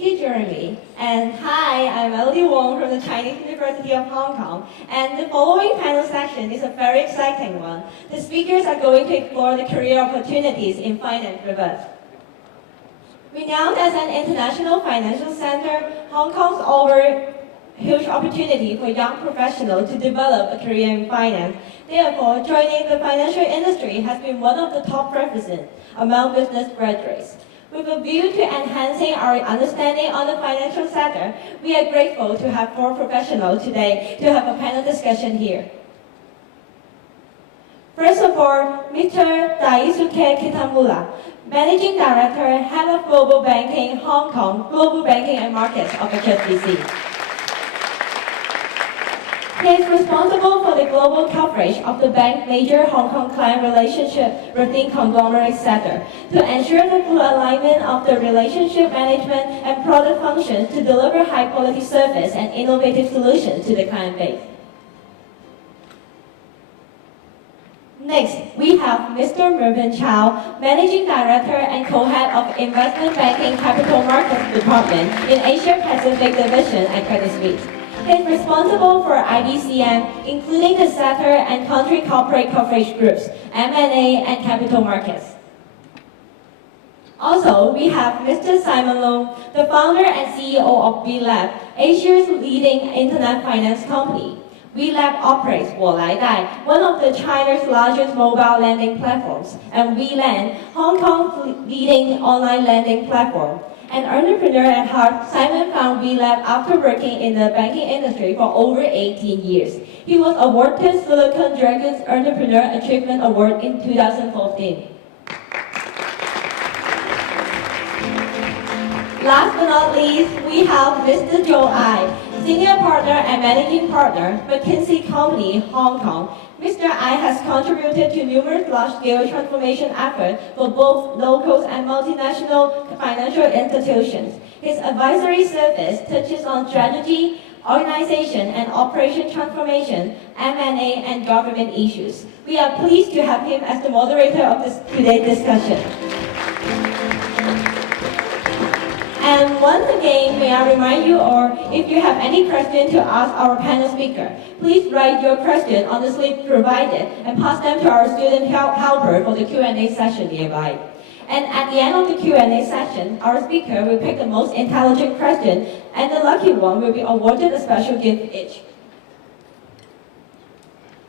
Thank you, Jeremy. And hi, I'm Elodie Wong from the Chinese University of Hong Kong. And the following panel section is a very exciting one. The speakers are going to explore the career opportunities in finance with us. Renowned as an international financial center, Hong Kong's offers huge opportunity for young professionals to develop a career in finance. Therefore, joining the financial industry has been one of the top preferences among business graduates. With a view to enhancing our understanding on the financial sector, we are grateful to have 4 professionals today to have a panel discussion here. First of all, Mr. Daisuke Kitamura, Managing Director, Head of Global Banking, Hong Kong, Global Banking and Markets of FSDC. He is responsible for the global coverage of the bank's major Hong Kong client relationship within conglomerate sector to ensure the full alignment of the relationship management and product functions to deliver high-quality service and innovative solutions to the client base. Next, we have Mr. Mervyn Chow, Managing Director and Co-Head of Investment Banking Capital Markets Department in Asia Pacific Division at Credit Suisse. He is responsible for IBCM, including the sector and country corporate coverage groups, M&A, and capital markets. Also, we have Mr. Simon Long, the founder and CEO of WeLab, Asia's leading internet finance company. WeLab operates Wolaidai, one of China's largest mobile lending platforms, and WeLend, Hong Kong's leading online lending platform. An entrepreneur at heart, Simon found WeLab after working in the banking industry for over 18 years. He was awarded Silicon Dragon's Entrepreneur Achievement Award in 2014. Last but not least, we have Mr. Joe Ai, Senior Partner and Managing Partner, McKinsey Company, Hong Kong. Mr. Ai has contributed to numerous large-scale transformation efforts for both local and multinational financial institutions. His advisory service touches on strategy, organization and operation transformation, M&A, and government issues. We are pleased to have him as the moderator of today's discussion. And once again, may I remind you, or if you have any question to ask our panel speaker, please write your question on the slip provided and pass them to our student helper for the Q&A session nearby. And at the end of the Q&A session, our speaker will pick the most intelligent question, and the lucky one will be awarded a special gift each.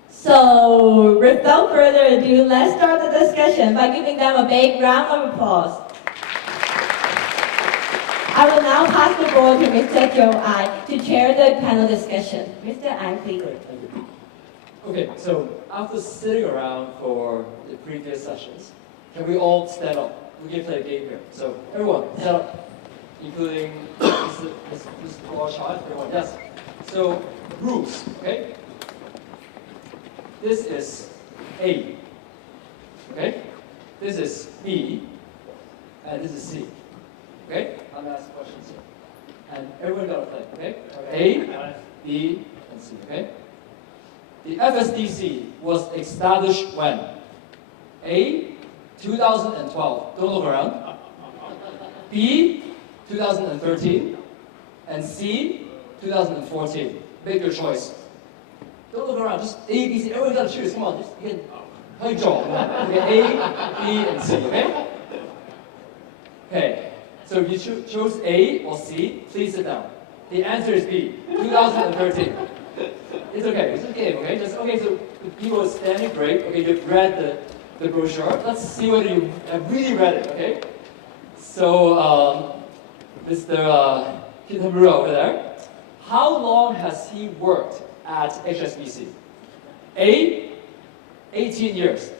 So, without further ado, let's start the discussion by giving them a big round of applause. I will now pass the floor to Mr. Joe Ai to chair the panel discussion. Mr. Ai, please. Thank you. Okay, so after sitting around for the previous sessions, can we all stand up? We can play a game here. So everyone, stand up, including Mr. Charles, everyone. Yes. So rules, okay? This is A, okay? This is B, and this is C. Okay? I'm gonna ask questions here. And everyone got to play, okay? A, B, and C, okay? The FSDC was established when? A, 2012. Don't look around. B, 2013. And C, 2014. Make your choice. Don't look around. Just A, B, C. Everyone got to choose. Come on. Just get a job. Okay? A, B, and C, okay? Okay. So if you chose A or C, please sit down. The answer is B, 2013. It's okay, it's a game, okay? Okay, so the people are standing, great. Okay, you've read the brochure. Let's see whether you have really read it, okay? So, Mr. Kitamura over there, how long has he worked at HSBC? A, 18 years.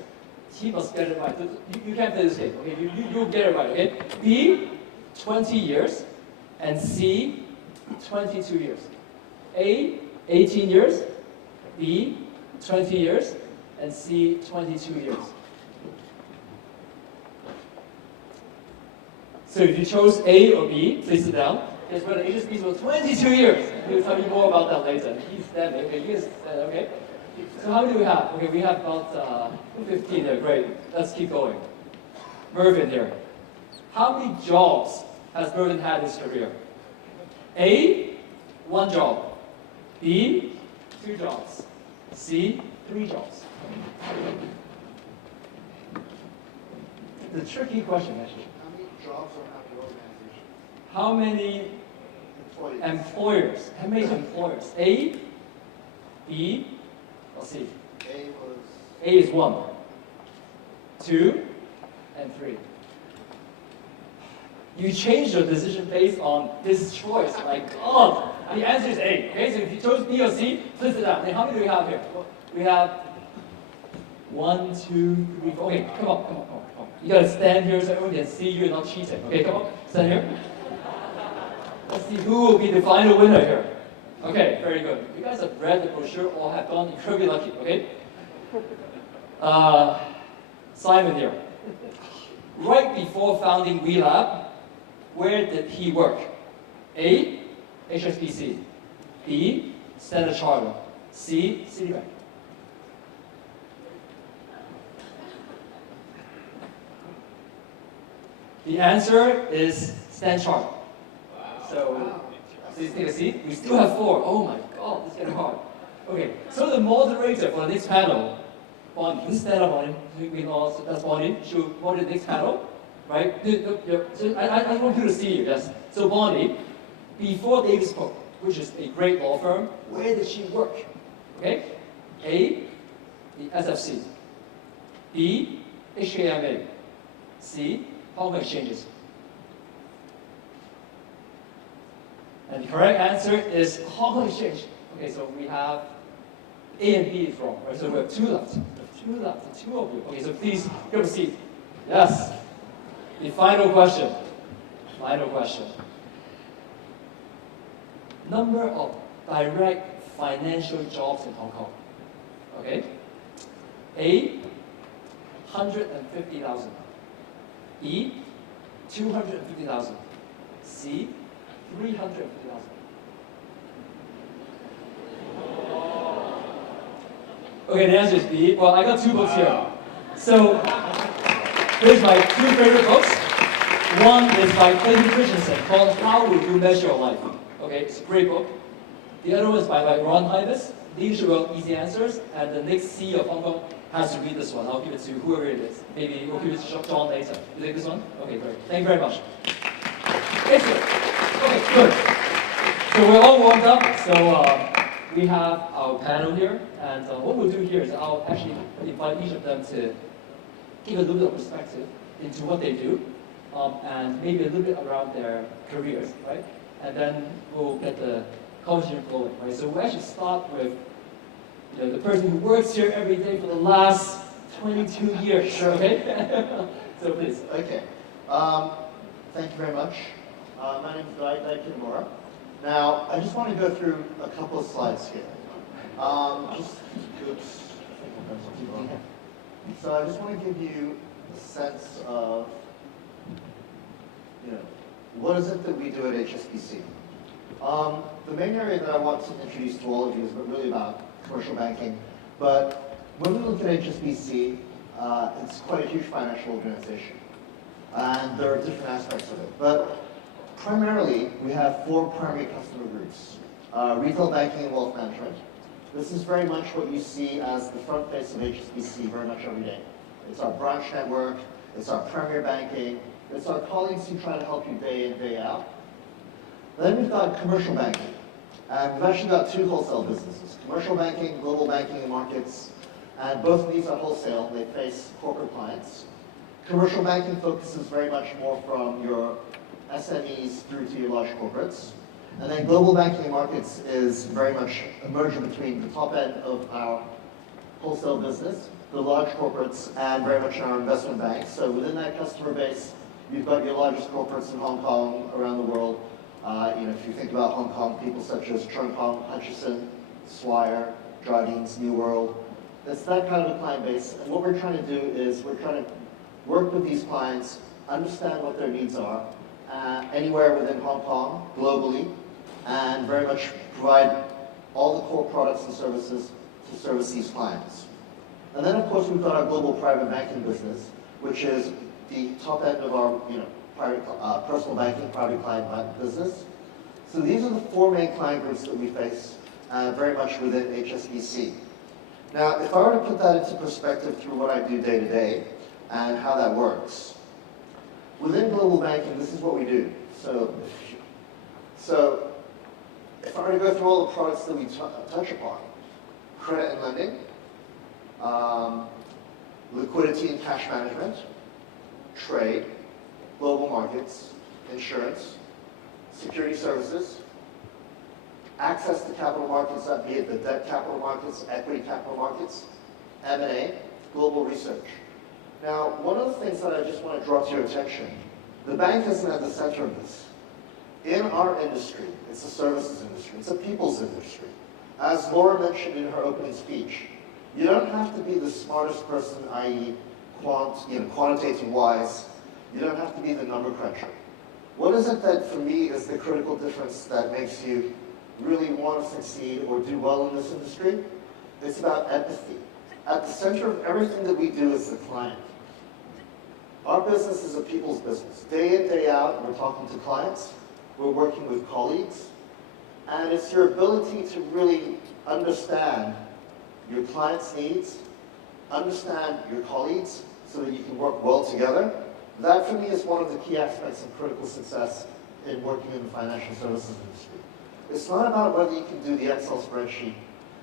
He must get it right. You can't play this game, okay? You'll get it right, okay? B, 20 years, and C, 22 years. A, 18 years, B, 20 years, and C, 22 years. So if you chose A or B, please sit down. Guess what? The HSBC was 22 years. He'll tell you more about that later. He's standing. Okay, you can stand, okay? So how many do we have? Okay, we have about 15 there. Great. Let's keep going. Mervyn here. How many jobs has Burden had in his career? A, 1 job. B, 2 jobs. C, 3 jobs. It's a tricky question, actually. How many jobs are at the organization? How many employers? How many employers? A, B, or C? A is 1, 2, and 3. You change your decision based on this choice. My God, the answer is A. Okay, so if you chose B or C, please sit down. Then how many do we have here? We have 1, 2, 3, 4. Okay, come on. You gotta stand here so everyone can see you're not cheating. Okay, come on, stand here. Let's see who will be the final winner here. Okay, very good. You guys have read the brochure or have gone incredibly lucky. Okay. Simon here. Right before founding WeLab, where did he work? A, HSBC. B, Standard Chartered. C, Citibank. The answer is Standard Chartered. So, please take a seat. We still have 4. Oh my God, this is getting hard. Okay, so the moderator for the next panel, Bonnie, please stand up, Bonnie. We know that's Bonnie. She'll moderate the next panel, right? So I want you to see you, yes. So Bonnie, before David spoke, which is a great law firm, where did she work? Okay? A, the SFC. B, HKMA. C, Hong Kong Exchanges. And the correct answer is Hong Kong Exchange. Okay, so we have A and B is wrong, right? So we have 2 left. 2 left, 2 of you. Okay, so please grab a seat. Yes. The final question. Final question. Number of direct financial jobs in Hong Kong. Okay? A, 150,000. B, 250,000. C, 350,000. Okay, the answer is B. Well, I got 2 books here. So, here's my 2 favorite books. One is by Clayton Christensen called How Would You Measure Your Life? Okay, it's a great book. The other one is by Ron Hyvis, Leadership World Easy Answers, and the next CEO of Hong Kong has to read this one. I'll give it to whoever it is. Maybe we'll give it to John later. You take this one? Okay, great. Thank you very much. Excellent. Okay, good. So we're all warmed up. So we have our panel here, and what we'll do here is I'll actually invite each of them to give a little bit of perspective into what they do, and maybe a little bit around their careers, right? And then we'll get the conversation flowing, right? So we'll actually start with the person who works here every day for the last 22 years. Sure. Okay? So please. Okay. Thank you very much. My name is Dai Kimura. Now, I just want to go through a couple of slides here. So I just want to give you a sense of, what is it that we do at HSBC? The main area that I want to introduce to all of you is really about commercial banking. But when we look at HSBC, it's quite a huge financial organization. And there are different aspects of it. But primarily, we have 4 primary customer groups. Retail banking and wealth management. This is very much what you see as the front face of HSBC very much every day. It's our branch network, it's our premier banking, it's our colleagues who try to help you day in, day out. Then we've got commercial banking. And we've actually got 2 wholesale businesses. Commercial banking, global banking and markets. And both of these are wholesale. They face corporate clients. Commercial banking focuses very much more from your SMEs through to your large corporates. And then global banking and markets is very much a merger between the top end of our wholesale business, the large corporates, and very much our investment banks. So within that customer base, you've got your largest corporates in Hong Kong, around the world. If you think about Hong Kong, people such as Chung Hong, Hutchison, Swire, Jardines, New World. It's that kind of a client base. And what we're trying to do is we're trying to work with these clients, understand what their needs are, anywhere within Hong Kong, globally, and very much provide all the core products and services to service these clients. And then, of course, we've got our global private banking business, which is the top end of our personal banking, private client business. So these are the four main client groups that we face very much within HSBC. Now, if I were to put that into perspective through what I do day to day and how that works, within global banking, this is what we do. So if I were to go through all the products that we touch upon, credit and lending, liquidity and cash management, trade, global markets, insurance, security services, access to capital markets, be it the debt capital markets, equity capital markets, M&A, global research. Now, one of the things that I just want to draw to your attention, the bank isn't at the center of this. In our industry, it's a services industry, it's a people's industry. As Laura mentioned in her opening speech, you don't have to be the smartest person, i.e. quantitative wise. You don't have to be the number cruncher. What is it that, for me, is the critical difference that makes you really want to succeed or do well in this industry? It's about empathy. At the center of everything that we do is the client. Our business is a people's business. Day in, day out, we're talking to clients, we're working with colleagues, and it's your ability to really understand your clients' needs, understand your colleagues, so that you can work well together. That, for me, is one of the key aspects of critical success in working in the financial services industry. It's not about whether you can do the Excel spreadsheet.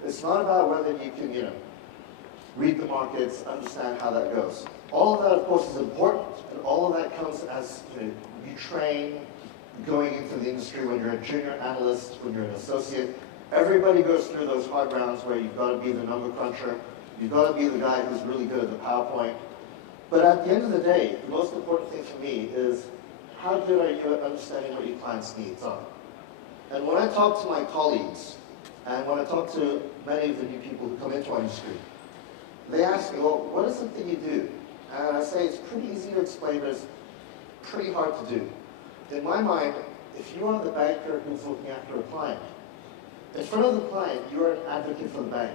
It's not about whether you can, read the markets, understand how that goes. All of that, of course, is important, and all of that comes as you train going into the industry when you're a junior analyst, when you're an associate. Everybody goes through those hard rounds where you've got to be the number cruncher, you've got to be the guy who's really good at the PowerPoint. But at the end of the day, the most important thing for me is how good are you at understanding what your clients' needs are? And when I talk to my colleagues, and when I talk to many of the new people who come into our industry, they ask me, well, what is it that you do? And I say, it's pretty easy to explain, but it's pretty hard to do. In my mind, if you are the banker who's looking after a client, in front of the client, you're an advocate for the bank.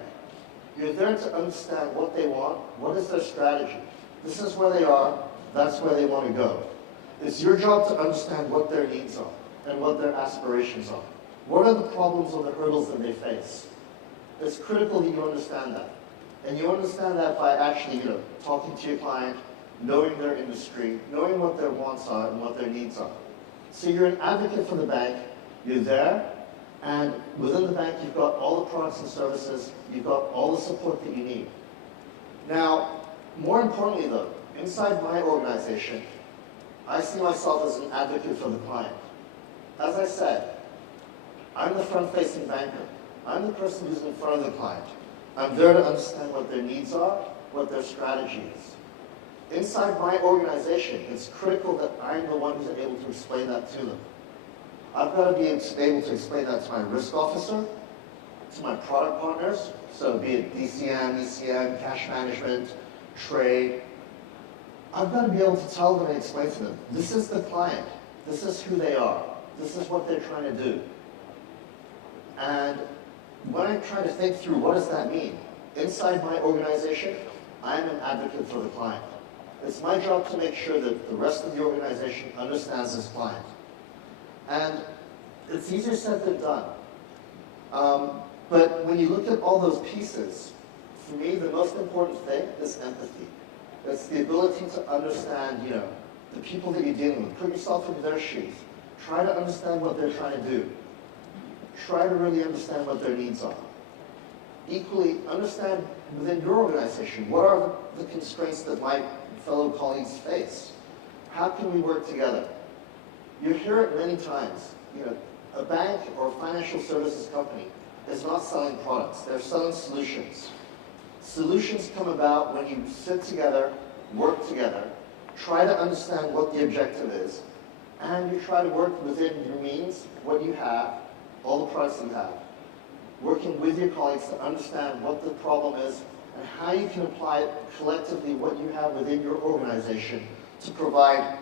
You're there to understand what they want, what is their strategy. This is where they are, that's where they want to go. It's your job to understand what their needs are and what their aspirations are. What are the problems or the hurdles that they face? It's critical that you understand that. And you understand that by actually, talking to your client, knowing their industry, knowing what their wants are and what their needs are. So you're an advocate for the bank, you're there, and within the bank you've got all the products and services, you've got all the support that you need. Now, more importantly though, inside my organization, I see myself as an advocate for the client. As I said, I'm the front-facing banker. I'm the person who's in front of the client. I'm there to understand what their needs are, what their strategy is. Inside my organization, it's critical that I'm the one who's able to explain that to them. I've got to be able to explain that to my risk officer, to my product partners, so be it DCM, ECM, cash management, trade. I've got to be able to tell them and explain to them, this is the client, this is who they are, this is what they're trying to do. And when I try to think through what does that mean, inside my organization, I'm an advocate for the client. It's my job to make sure that the rest of the organization understands this client. And it's easier said than done. But when you look at all those pieces, for me, the most important thing is empathy. It's the ability to understand, the people that you're dealing with. Put yourself in their shoes. Try to understand what they're trying to do. Try to really understand what their needs are. Equally, understand within your organization, what are the constraints that my fellow colleagues face? How can we work together? You hear it many times. A bank or a financial services company is not selling products. They're selling solutions. Solutions come about when you sit together, work together, try to understand what the objective is, and you try to work within your means, what you have, all the products you have. Working with your colleagues to understand what the problem is and how you can apply collectively what you have within your organization to provide,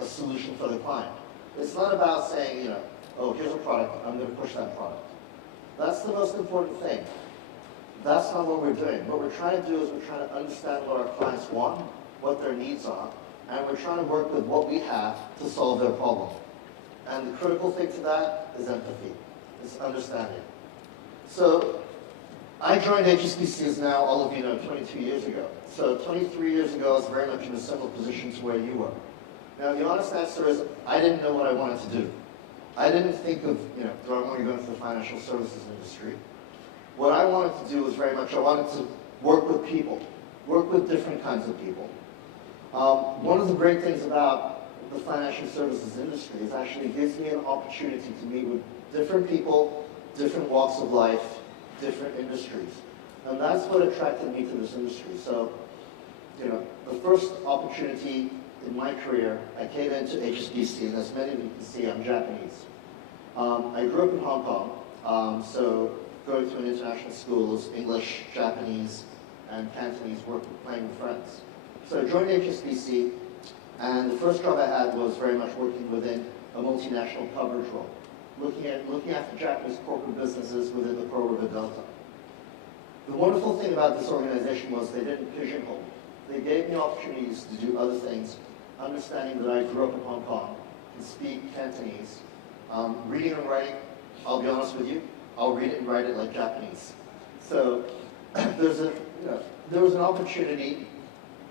a solution for the client. It's not about saying, oh, here's a product, I'm going to push that product. That's the most important thing. That's not what we're doing. What we're trying to do is we're trying to understand what our clients want, what their needs are, and we're trying to work with what we have to solve their problem. And the critical thing to that is empathy, is understanding. So I joined HSBC, as now all of you know, 22 years ago. So 23 years ago, I was very much in a similar position to where you were. Now, the honest answer is I didn't know what I wanted to do. I didn't think of, do I want to go into the financial services industry? What I wanted to do was very much, I wanted to work with people, work with different kinds of people. One of the great things about the financial services industry is actually it gives me an opportunity to meet with different people, different walks of life, different industries. And that's what attracted me to this industry. So, the first opportunity in my career, I came into HSBC, and as many of you can see, I'm Japanese. I grew up in Hong Kong, so going to an international schools, English, Japanese, and Cantonese, playing with friends. So I joined HSBC, and the first job I had was very much working within a multinational coverage role, looking after Japanese corporate businesses within the Pearl River Delta. The wonderful thing about this organization was they didn't pigeonhole me. They gave me opportunities to do other things, understanding that I grew up in Hong Kong, can speak Cantonese. Reading and writing, I'll be honest with you, I'll read it and write it like Japanese. So there was an opportunity.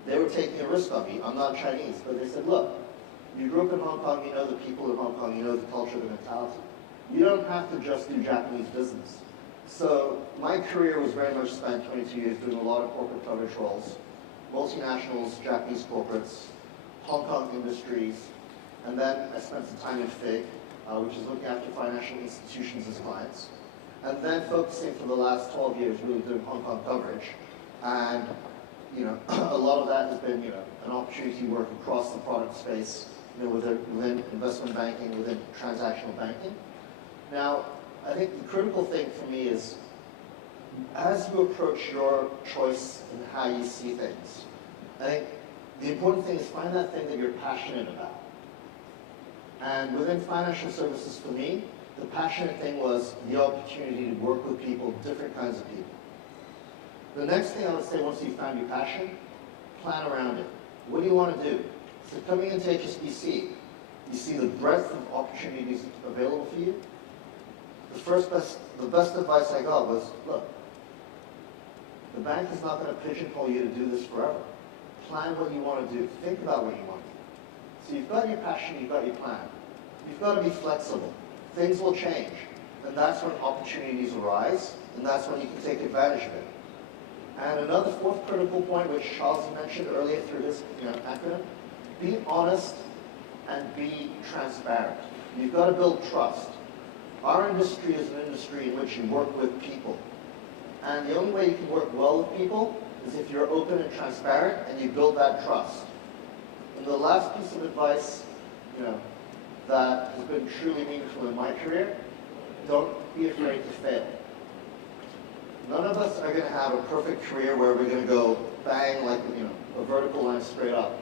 They were taking a risk on me. I'm not Chinese, but they said, look, you grew up in Hong Kong, you know the people in Hong Kong, you know the culture, the mentality. You don't have to just do Japanese business. So my career was very much spent 22 years doing a lot of corporate coverage roles, multinationals, Japanese corporates, Hong Kong industries, and then I spent some time in FIG, which is looking after financial institutions as clients, and then focusing for the last 12 years really doing Hong Kong coverage. And a lot of that has been an opportunity to work across the product space, within investment banking, within transactional banking. Now, I think the critical thing for me is, as you approach your choice in how you see things, I think the important thing is find that thing that you're passionate about. And within financial services for me, the passionate thing was the opportunity to work with people, different kinds of people. The next thing I would say, once you've found your passion, plan around it. What do you want to do? So coming into HSBC, you see the breadth of opportunities available for you. The best advice I got was, look, the bank is not going to pigeonhole you to do this forever. Plan what you want to do. Think about what you want to do. So you've got your passion, you've got your plan. You've got to be flexible. Things will change. And that's when opportunities arise, and that's when you can take advantage of it. And another fourth critical point, which Charles mentioned earlier through his acronym, be honest and be transparent. You've got to build trust. Our industry is an industry in which you work with people. And the only way you can work well with people is if you're open and transparent and you build that trust. And the last piece of advice, that has been truly meaningful in my career, don't be afraid to fail. None of us are going to have a perfect career where we're going to go bang like a vertical line straight up.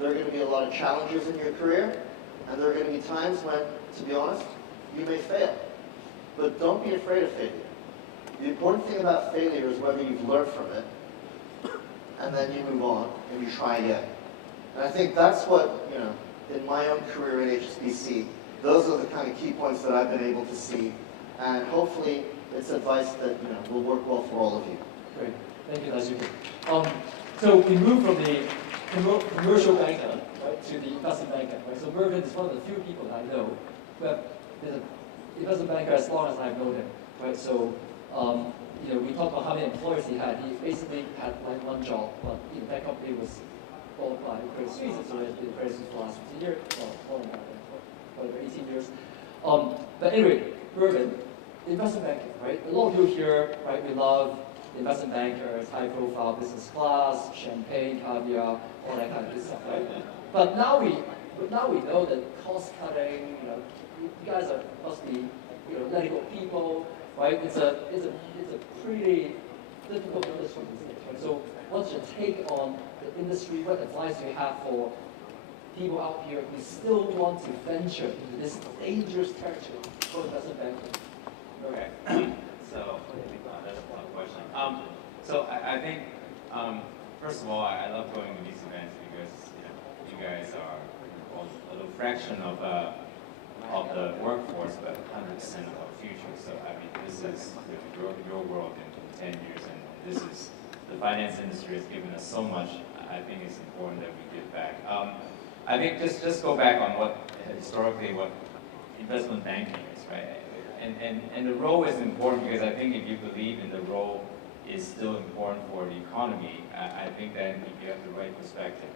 There are going to be a lot of challenges in your career, and there are going to be times when, to be honest, you may fail. But don't be afraid of failure. The important thing about failure is whether you've learned from it, and then you move on and you try again. And I think that's what, in my own career at HSBC, those are the kind of key points that I've been able to see. And hopefully, it's advice that will work well for all of you. Great. Thank you, Daisuke. So we move from the commercial banker, right, to the investment banker. Right? So Mervyn is one of the few people that I know who have been an investment banker as long as I've known him. Right? So we talked about how many employees he had. He basically had like one job, but that company was bought by Credit Suisse, so it's been Credit Suisse for the last 15 years, well, whatever, 18 years. But anyway, Mervyn, investment banking, right? A lot of you here, right, we love investment bankers, high profile, business class, champagne, caviar, all that kind of good stuff, right? But now we know that cost cutting, you guys must be, letting go people, right? It's a pretty difficult industry these days, right? So what's your take on the industry? What advice do you have for people out here who still want to venture into this dangerous territory for investment banking? Okay, so that's a fun question. So I think, first of all, I love going to these events because you guys are a little fraction of the workforce, but 100% of our future. So I mean, this is your world in 10 years, and this is the finance industry has given us so much. I think it's important that we give back. I think just go back on what historically what investment banking is, right? And the role is important because I think if you believe in the role is still important for the economy, I think that if you have the right perspective.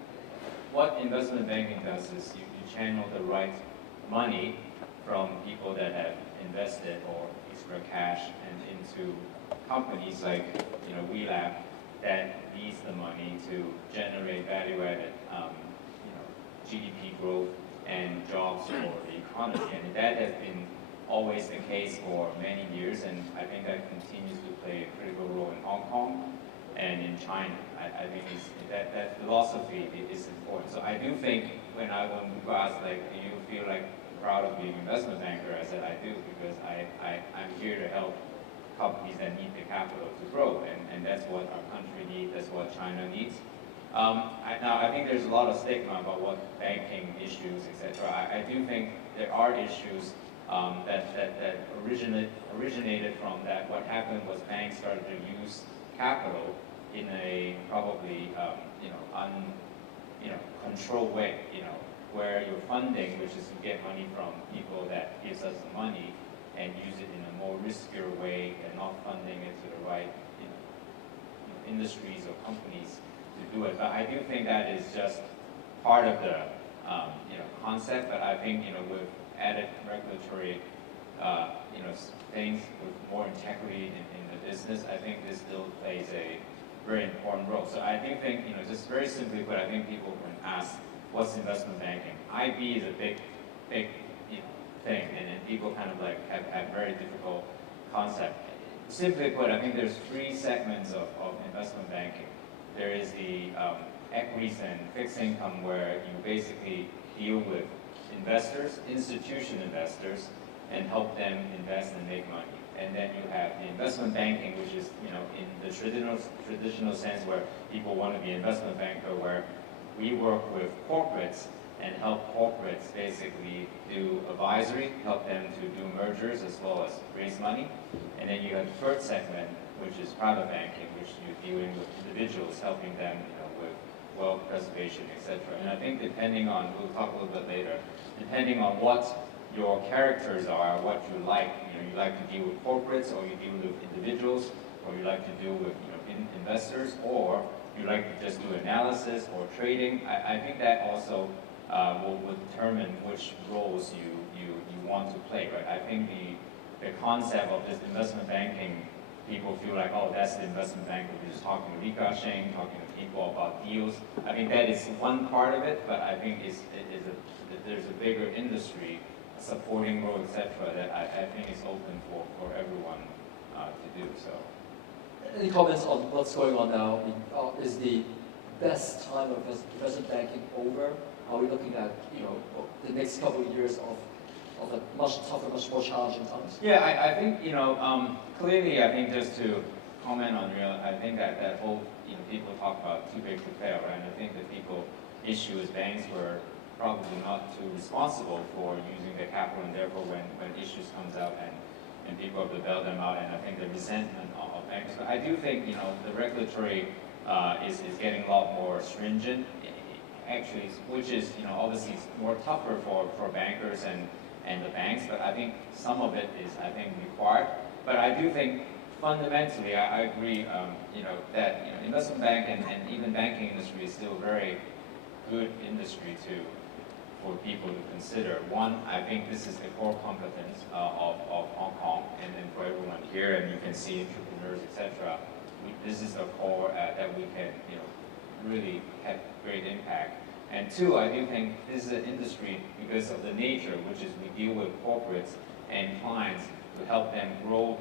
What investment banking does is you channel the right money from people that have invested or extra cash and into companies like WeLab that needs the money to generate value-added GDP growth and jobs for the economy. And that has been always the case for many years, and I think that continues to play a critical role in Hong Kong and in China. I think that philosophy is important. So I do think when people ask, like, do you feel like proud of being an investment banker? I said I do, because I'm here to help companies that need the capital to grow, and that's what our country needs, that's what China needs. Now, I think there's a lot of stigma about what banking issues, etc. I do think there are issues that originated from that. What happened was banks started to use capital in a probably controlled way, where your funding, which is you get money from people that gives us the money, and use it in a more riskier way and not funding it to the right industries or companies to do it. But I do think that is just part of the concept. But I think with added regulatory things, with more integrity in the business, I think this still plays a very important role. So I do think just very simply put, I think people can ask, what's investment banking? IB is a big thing, and people kind of like have very difficult concept. Simply put, I think there's three segments of investment banking. There is the equities and fixed income, where you basically deal with investors, institution investors, and help them invest and make money. And then you have the investment banking, which is in the traditional sense, where people want to be investment banker, where we work with corporates and help corporates basically do advisory, help them to do mergers as well as raise money. And then you have the third segment, which is private banking, which you're dealing with individuals, helping them with wealth preservation, etc. And I think depending on, we'll talk a little bit later, depending on what your characters are, what you like to deal with corporates, or you deal with individuals, or you like to deal with investors, or you like to just do analysis or trading. I think that also will determine which roles you want to play, right? I think the concept of this investment banking, people feel like, oh, that's the investment banker, we're just talking to Li Ka-shing, talking to people about deals. I think that is one part of it, but I think there's a bigger industry, supporting role, etc., that I think is open for everyone to do. So. Any comments on what's going on now? Is the best time of investment banking over? Are we looking at the next couple of years of a much tougher, much more challenging times? Yeah, I think clearly, I think just to comment on I think that whole people talk about too big to fail, right? And I think the people issue is banks were probably not too responsible for using their capital, and therefore when issues comes out and people have to bail them out, and I think the resentment of banks. But I do think the regulatory is getting a lot more stringent, actually, which is obviously more tougher for bankers and the banks. But I think some of it is required. But I do think fundamentally I agree that investment bank and even banking industry is still a very good industry for people to consider. One, I think this is the core competence of Hong Kong, and then for everyone here, and you can see entrepreneurs, etc. This is the core that we can really have great impact. And two, I do think this is an industry, because of the nature, which is we deal with corporates and clients to help them grow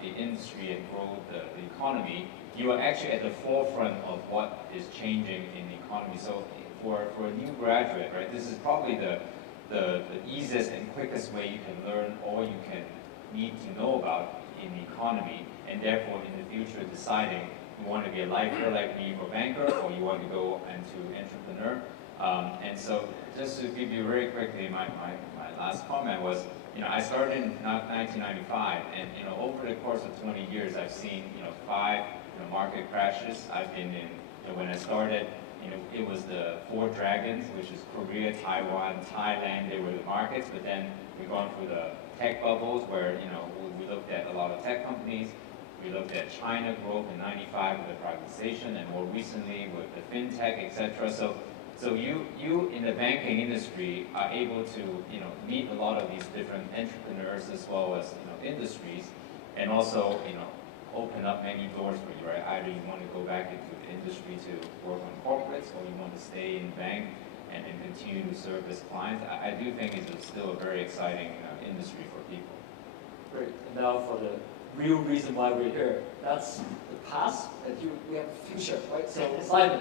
the industry and grow the economy. You are actually at the forefront of what is changing in the economy. So for a new graduate, right, this is probably the easiest and quickest way you can learn all you can need to know about in the economy, and therefore in the future deciding you want to be a lifer like me or banker, or you want to go into entrepreneur. And so just to give you very quickly, my last comment was, I started in 1995, and over the course of 20 years, I've seen 5 market crashes. I've been in, when I started, it was the 4 dragons, which is Korea, Taiwan, Thailand. They were the markets, but then we've gone through the tech bubbles where we looked at a lot of tech companies. We looked at China growth in '95 with the privatization, and more recently with the fintech, etc. So you in the banking industry are able to meet a lot of these different entrepreneurs as well as industries, and also open up many doors for you, right? Either you want to go back into the industry to work on corporates, or you want to stay in bank and continue to service clients. I do think it's still a very exciting industry for people. Great. And now for the real reason why we're here. That's the past, and we have the future, right? So Simon,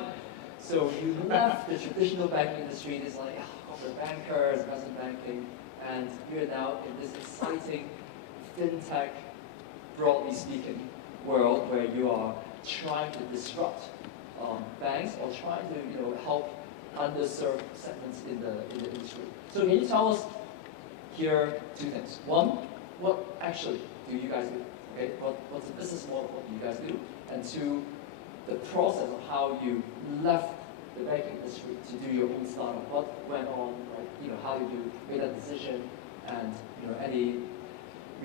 so you left the traditional banking industry, this like corporate bankers, investment banking, and you're now in this exciting fintech, broadly speaking, world where you are trying to disrupt banks or trying to help underserved segments in the industry. So can you tell us here 2 things? One, what actually do you guys do? Okay, what's the business model? What do you guys do? And 2, the process of how you left the banking industry to do your own startup. What went on? Right? How did you make that decision? And any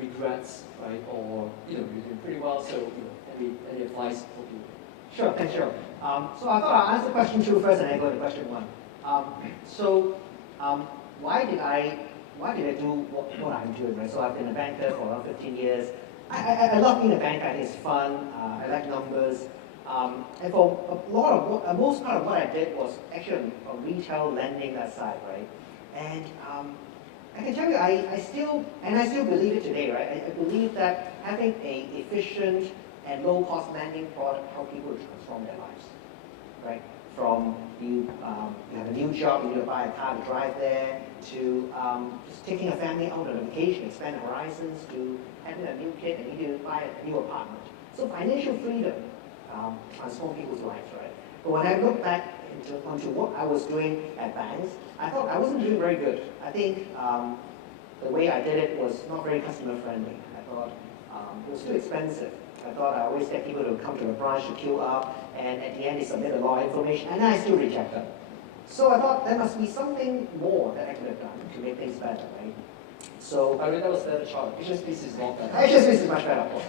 regrets, right? Or you're doing pretty well. So any advice for people? Sure, thanks, sure. So I thought I'll answer question 2 first, and then go to question 1. Why did I do what I'm doing, right? So I've been a banker for around 15 years. I love being a banker. I think it's fun. I like numbers. And for most part of what I did was actually on retail lending that side, right? And I can tell you, I still believe it today, right? I believe that having an efficient and low-cost lending product help people to transform their lives, right? From you have a new job, you need to buy a car to drive there, to just taking a family out on a vacation, expand horizons, to having a new kid and you need to buy a new apartment. So financial freedom transform people's lives, right? But when I look back onto what I was doing at banks, I thought I wasn't doing very good. I think the way I did it was not very customer friendly. I thought it was too expensive. I thought I always get people to come to the branch to queue up, and at the end they submit a lot of information, and I still reject them. So I thought there must be something more that I could have done to make things better, right? So I mean, that was the chart. HSBC is not better. HSBC is much better, of course.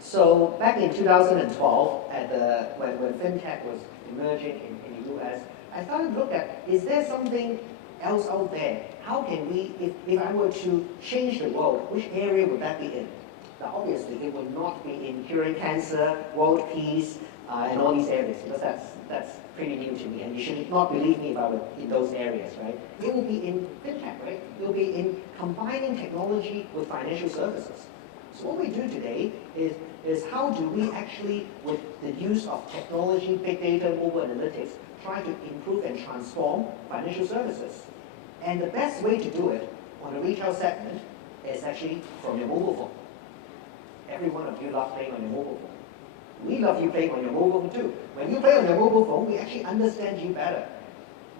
So back in 2012, when fintech was emerging in the US, I started to look at, is there something else out there? How can we, if I were to change the world, which area would that be in? Now obviously it would not be in curing cancer, world peace, and all these areas, because that's pretty new to me, and you should not believe me if I were in those areas, right? It will be in fintech, right? It will be in combining technology with financial services. So what we do today is how do we actually, with the use of technology, big data, mobile analytics, try to improve and transform financial services. And the best way to do it on a retail segment is actually from your mobile phone. Every one of you love playing on your mobile phone. We love you playing on your mobile phone too. When you play on your mobile phone, we actually understand you better.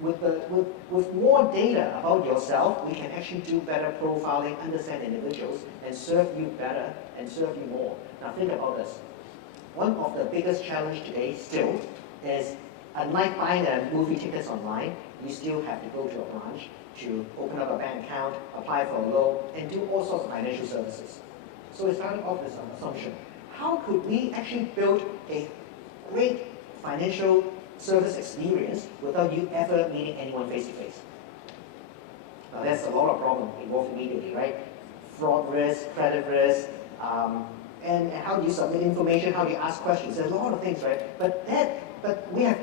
With more data about yourself, we can actually do better profiling, understand individuals, and serve you better and serve you more. Now think about this. One of the biggest challenges today still is, unlike buying movie tickets online, you still have to go to a branch to open up a bank account, apply for a loan, and do all sorts of financial services. So we started off with this assumption. How could we actually build a great financial service experience without you ever meeting anyone face to face? Now there's a lot of problems involved immediately, right? Fraud risk, credit risk, and how do you submit information, how do you ask questions? There's a lot of things, right? But we've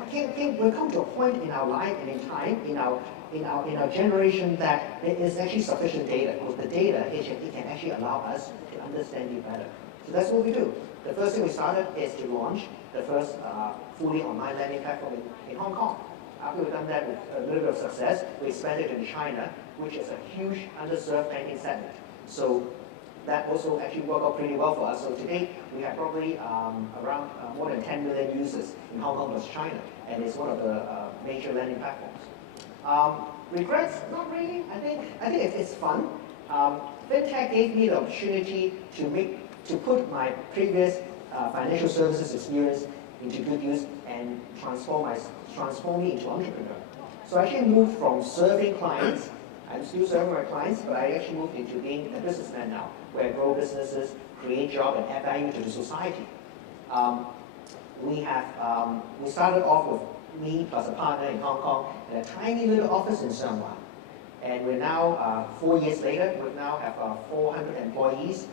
come to a point in our life and in time, in our generation, that there is actually sufficient data. With the data, it can actually allow us to understand you better. So that's what we do. The first thing we started is to launch the first fully online lending platform in Hong Kong. After we've done that with a little bit of success, we expanded into China, which is a huge underserved banking segment. So that also actually worked out pretty well for us. So today, we have probably around more than 10 million users in Hong Kong plus China, and it's one of the major lending platforms. Regrets? Not really. I think it's fun. FinTech gave me the opportunity to put my previous financial services experience into good use and transform me into entrepreneur. So I actually moved from serving clients. I'm still serving my clients, but I actually moved into being a businessman now, where I grow businesses, create jobs, and add value to the society. We started off with me plus a partner in Hong Kong and a tiny little office in Shanghai. And we're now, 4 years later, we now have 400 employees.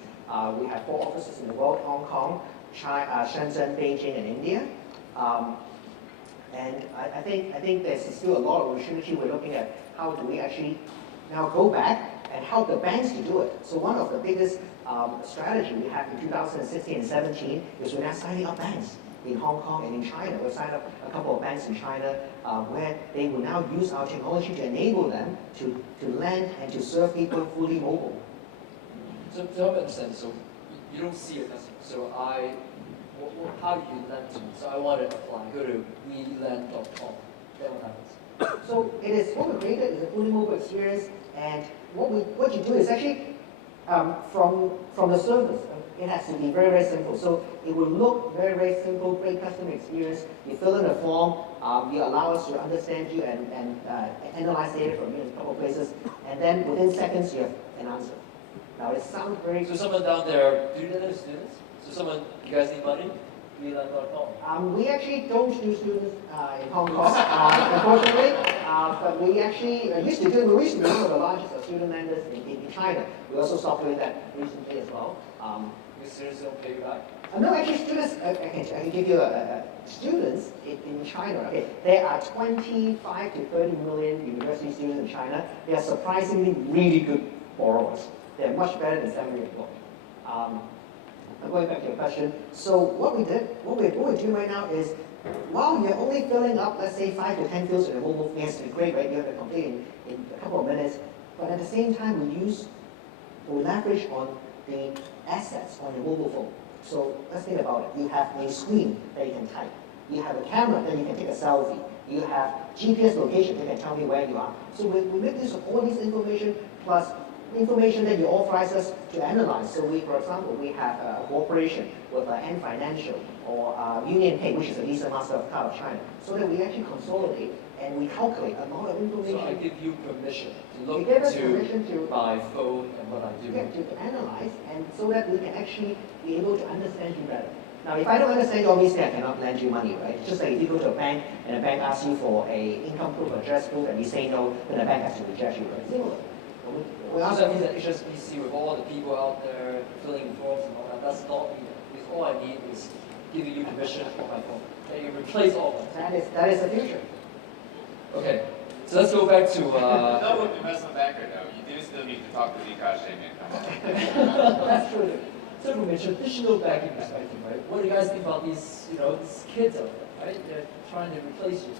We have 4 offices in the world: Hong Kong, China, Shenzhen, Beijing, and India. And I think there's still a lot of opportunity. We're looking at how do we actually now go back and help the banks to do it. So one of the biggest strategy we have in 2016 and 17 is we're now signing up banks in Hong Kong and in China. We've signed up a couple of banks in China where they will now use our technology to enable them to lend and to serve people fully mobile. So to help me understand, so you don't see a customer. So how do you lend to me? So I want to apply. Go to welend.com. Then what happens? So it is what we created is a fully mobile experience, and what you do is actually from the service. It has to be very, very simple. So it will look very, very simple, great customer experience. You fill in a form, you allow us to understand you and analyze data from you in a couple of places, and then within seconds you have an answer. Now it sounds very... So someone down there, do you know students? So you guys need money? We actually don't do students in Hong Kong, unfortunately, but we actually used to be one of the largest student lenders in China. We also stopped doing that recently as well. Your students don't pay you back? No, actually students, I can give you students in China. Okay, there are 25 to 30 million university students in China. They are surprisingly really good borrowers. They're much better than 7 years ago. I'm going back to your question. So what we're doing right now is, while you're only filling up, let's say 5 to 10 fields in a mobile, it has to be great, right? You have to complete in a couple of minutes. But at the same time, we leverage on the assets on your mobile phone. So let's think about it. You have a screen that you can type. You have a camera that you can take a selfie. You have GPS location that can tell me where you are. So we make use of all this information plus information that you authorize us to analyze. So for example, we have a cooperation with Ant Financial or Union Pay, which is a Visa MasterCard of China, so that we actually consolidate and we calculate a lot of information. So I give you permission to look into my phone and what I do. Yeah, to analyze, and so that we can actually be able to understand you better. Now, if I don't understand you, obviously I cannot lend you money, right? Just like if you go to a bank and the bank asks you for a income proof, address proof, and you say no, then the bank has to reject you, right? Similar. So that means that HSBC, with all the people out there filling forms and all that, that's not me. Because all I need is giving you permission on my phone. And you replace all of that. That is the future. Okay, so let's go back to... Not with investment banker though. You do still need to talk to Zcash and That's true. So from a traditional banking perspective, right? What do you guys think about these kids out there, right? They're trying to replace you.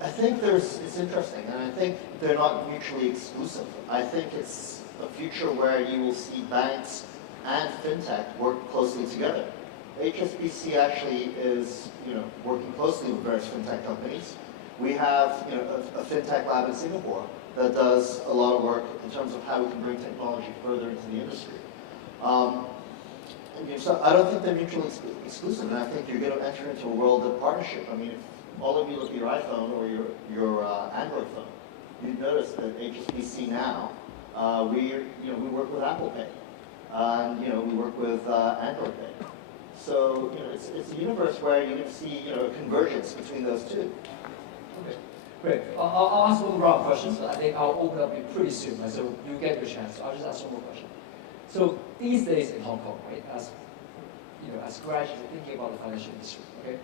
I think it's interesting, and I think they're not mutually exclusive. I think it's a future where you will see banks and fintech work closely together. HSBC actually is, working closely with various fintech companies. We have, a fintech lab in Singapore that does a lot of work in terms of how we can bring technology further into the industry. So I don't think they're mutually exclusive, and I think you're going to enter into a world of partnership. I mean, if all of you look at your iPhone or your Android phone, you'd notice that HSBC now, we work with Apple Pay, and we work with Android Pay. So it's a universe where you're going to see a convergence between those two. Okay, great. I'll ask one round of questions, but I think I'll open up it pretty soon, right? So you get your chance. I'll just ask one more question. So these days in Hong Kong, right, as graduates thinking about the financial industry, okay,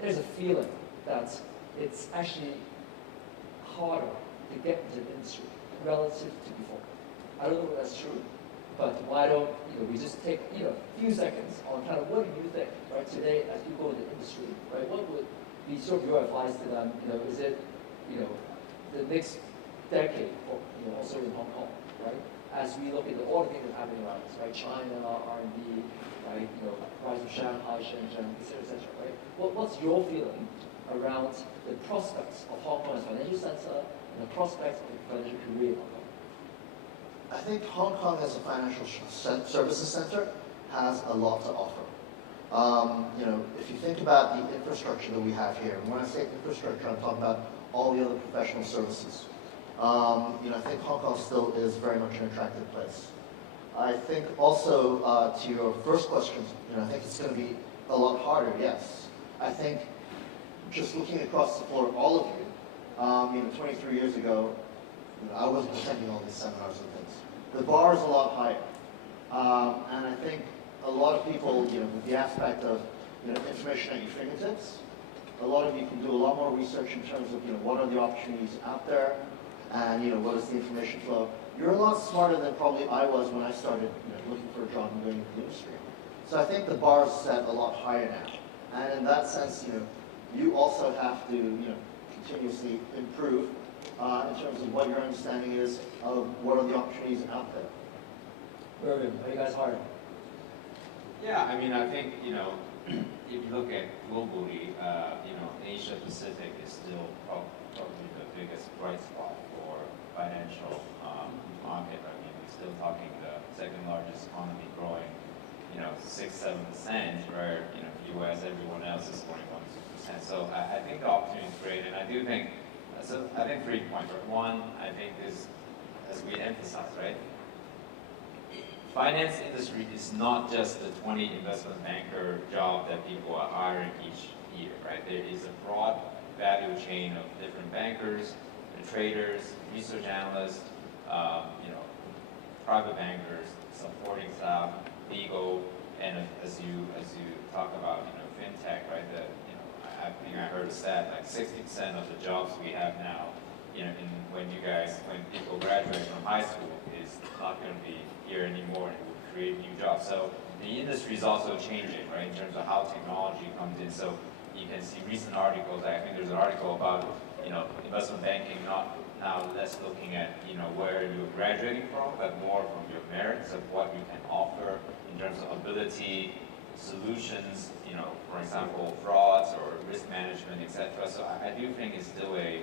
there's a feeling that it's actually harder to get into the industry relative to before. I don't know if that's true, but why don't we just take a few seconds on kind of what do you think, right, today as you go into the industry, right? What would be sort of your advice to them? Is it the next decade, or also in Hong Kong, right? as we look into all the things that are happening around us, right? China, R&D, right? Rise of Shanghai, Shenzhen, et cetera, right? What's your feeling around the prospects of Hong Kong as a financial center and the prospects of the financial career in Hong Kong? I think Hong Kong as a financial services center has a lot to offer. If you think about the infrastructure that we have here, and when I say infrastructure, I'm talking about all the other professional services. I think Hong Kong still is very much an attractive place. I think also to your first question, I think it's going to be a lot harder, yes. I think just looking across the floor, all of you, 23 years ago, I wasn't attending all these seminars and things. The bar is a lot higher. And I think a lot of people, with the aspect of information at your fingertips, a lot of you can do a lot more research in terms of what are the opportunities out there, and what is the information flow. You're a lot smarter than probably I was when I started looking for a job and going into the industry. So I think the bar is set a lot higher now. And in that sense, you also have to continuously improve in terms of what your understanding is of what are the opportunities out there. Irvin, are you guys hiring? Yeah, I mean, I think, if you look at globally, Asia Pacific is still probably the biggest bright spot for financial market. I mean, we're still talking the second largest economy growing, 6-7%, where, US, everyone else is growing 1-2%. So I think the opportunity is great, and I do think, so I think 3 points. One, I think is, as we emphasize, right? Finance industry is not just the 20 investment banker job that people are hiring each year, right? There is a broad value chain of different bankers, traders, research analysts, private bankers, supporting staff, legal, and as you talk about, fintech, right? I think I heard a stat like 60% of the jobs we have now, when people graduate from high school, is not going to be here anymore, and it will create new jobs. So the industry is also changing, right, in terms of how technology comes in. So you can see recent articles. I think there's an article about investment banking not now less looking at where you're graduating from, but more from your merits of what you can offer in terms of ability, solutions, for example, frauds or risk management, etc. So I do think it's still a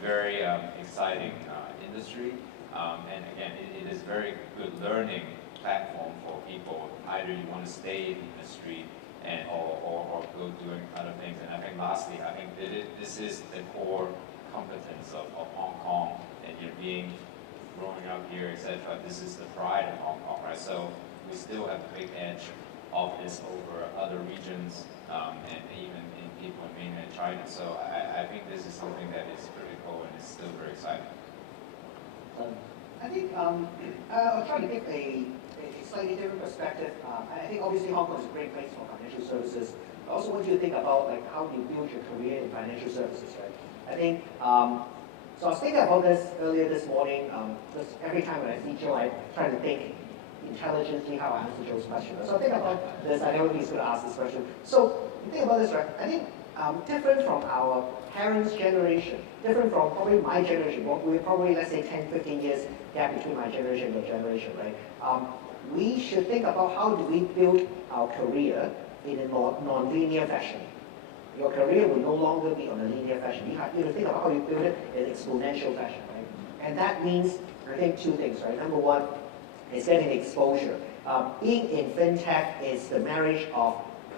very exciting industry. And again, it is very good learning platform for people. Either you want to stay in the industry or go doing other things. And I think lastly, I think this is the core competence of Hong Kong, and growing up here, etc. This is the pride of Hong Kong, right? So we still have a big edge of this over other regions, and even in people in mainland China. So I think this is something that is critical and is still very exciting. I think I'll try to give a slightly different perspective. I think obviously Hong Kong is a great place for financial services. I also want you to think about how you build your career in financial services, right? I think, so I was thinking about this earlier this morning. Just every time when I see Joe, I try to think intelligently how I answer Joe's question. So I think about this. I know he's going to ask this question. So you think about this, right? I think different from our parents' generation, different from probably my generation, we're probably, let's say, 10, 15 years gap between my generation and your generation, right? We should think about how do we build our career in a non-linear fashion. Your career will no longer be on a linear fashion. You have to think about how you build it in an exponential fashion, right? And that means, I think, two things, right? Number one is getting exposure. Being in fintech is the marriage of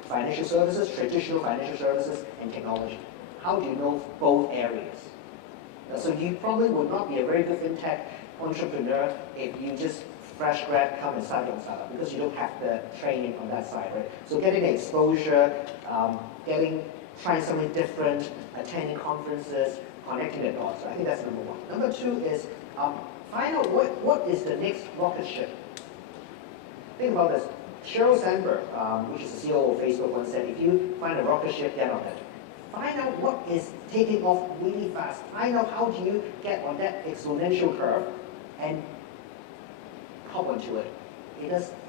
financial services, traditional financial services, and technology. How do you know both areas? So you probably would not be a very good fintech entrepreneur if you just fresh grad come and start your startup, because you don't have the training on that side, right? So getting exposure, trying something different, attending conferences, connecting the dots. I think that's number one. Number two is find out what is the next rocket ship. Think about this. Sheryl Sandberg, which is the CEO of Facebook, once said, if you find a rocket ship, get on it. Find out what is taking off really fast. Find out how do you get on that exponential curve and hop onto it.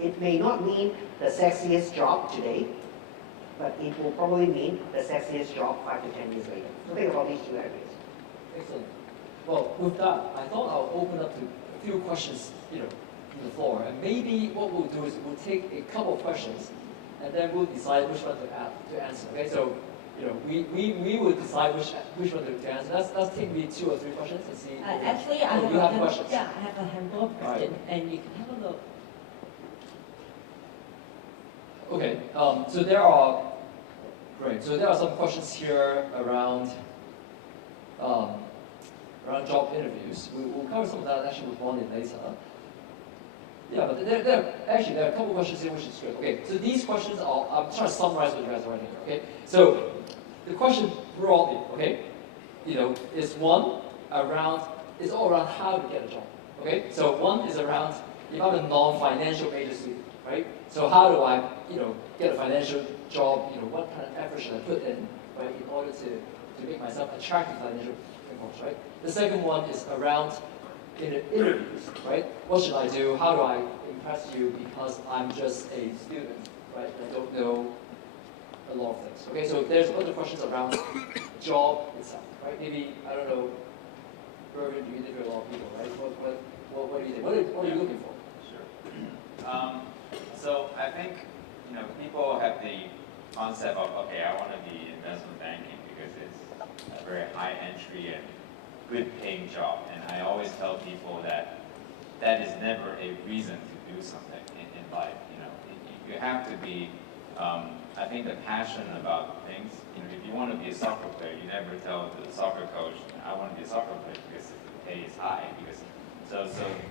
It may not mean the sexiest job today, but it will probably mean the sexiest job 5 to 10 years later. So think about these two areas. Excellent. Well, with that, I thought I'll open up to a few questions, to the floor, and maybe what we'll do is we'll take a couple of questions, and then we'll decide which one to answer. Okay, so we will decide which one to answer. Let's take maybe 2 or 3 questions and see. Actually, I you have questions. Yeah, I have a handful of questions, and you can have a look. Okay, so there are some questions here around job interviews. We'll cover some of that actually with Bonnie later. Yeah, but there are a couple of questions here which is good. Okay, so these questions I'm trying to summarize what you guys are writing here. Okay, so the question broadly, okay, is all around how to get a job. Okay, so one is around if I'm a non-financial major student, right? So how do I, get a financial job? What kind of effort should I put in, right, in order to make myself attractive to financial incomes, right? The second one is around interviews, right? What should I do? How do I impress you because I'm just a student, right? I don't know a lot of things. Okay, so there's a bunch of questions around job itself, right? Maybe, I don't know, Irvin, you interview a lot of people, right? What do you think? What are you looking for? Sure. So I think, people have the concept of, okay, I want to be in investment banking because it's a very high entry and good paying job. And I always tell people that that is never a reason to do something in life. You have to be, I think, the passion about things. If you want to be a soccer player, you never tell the soccer coach, I want to be a soccer player because the pay is high.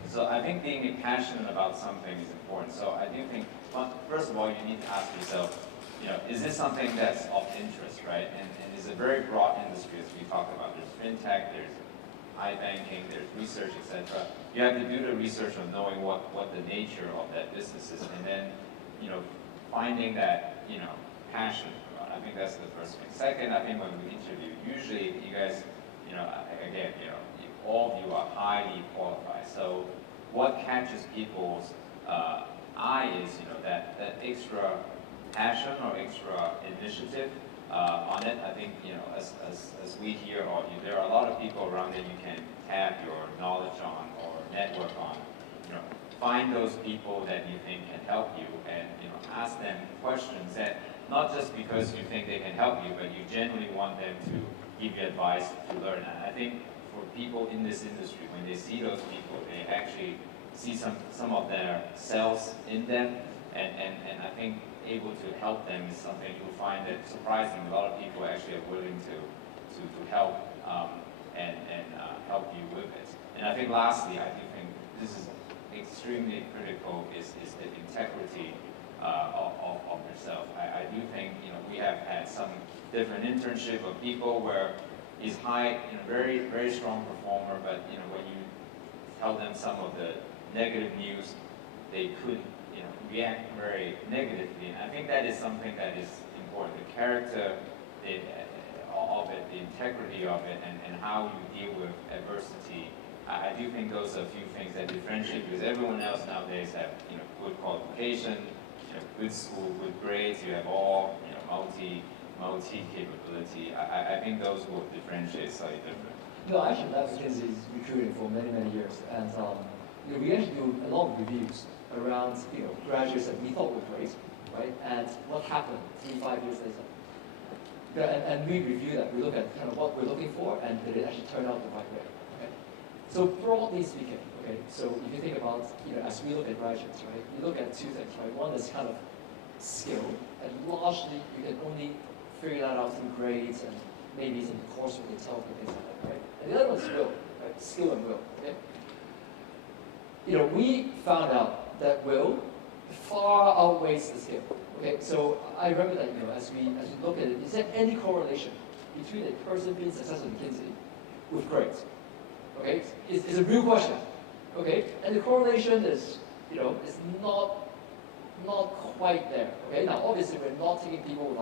So I think being passionate about something is important. So I do think, first of all, you need to ask yourself, is this something that's of interest, right? And it's a very broad industry, as we talked about. There's fintech, there's iBanking, there's research, etc. You have to do the research on knowing what the nature of that business is, and then, finding that, passion about it. I think that's the first thing. Second, I think when we interview, usually you guys, again, all of you are highly qualified. So what catches people's eye is, that extra passion or extra initiative on it. I think, as we hear, there are a lot of people around that you can tap your knowledge on or network on. Find those people that you think can help you, and ask them questions that not just because you think they can help you, but you genuinely want them to give you advice to learn. And I think for people in this industry, when they see those people, they actually see some of their selves in them, and I think able to help them is something you'll find that surprising. A lot of people actually are willing to help and help you with it. And I think lastly, I do think this is extremely critical is the integrity of yourself. I do think we have had some different internship of people where he's high, very, very strong performer, but when you tell them some of the negative news, they could react very negatively. And I think that is something that is important. The character of it, the integrity of it, and how you deal with adversity. I do think those are a few things that differentiate, because everyone else nowadays have good qualification, good school, good grades. You have all multi capability. I think those will differentiate slightly different. No, actually, that's McKinsey's recruiting for many, many years, and we actually do a lot of reviews around graduates that we thought were great, right? And what happened 3-5 years later. And we review that. We look at kind of what we're looking for, and did it actually turn out the right way? Okay. So broadly speaking, okay. So if you think about as we look at graduates, right? You look at 2 things, right? One is kind of skill, and largely you can only figure that out through grades and maybe some coursework itself and things like that, right? And the other one is will, right? Skill and will. Okay. We found out that will far outweighs the skill. Okay, so I remember that as we look at it, is there any correlation between a person being successful in McKinsey with grades? Okay, it's a real question. Okay, and the correlation is is not quite there. Okay, now obviously we're not taking people with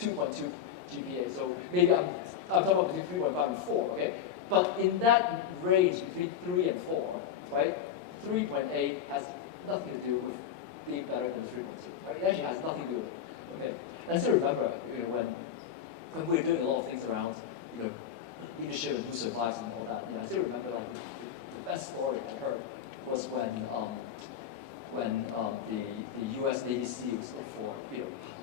2.2 GPA, so maybe I'm talking about between 3.5 and 4. Okay, but in that range between 3 and 4, right? 3.8 has nothing to do with being better than 3.2. Right? It actually has nothing to do with it. Okay. And I still remember, when we were doing a lot of things around, leadership and who survives and all that. I still remember the best story I heard was when when the US Navy SEALs look for,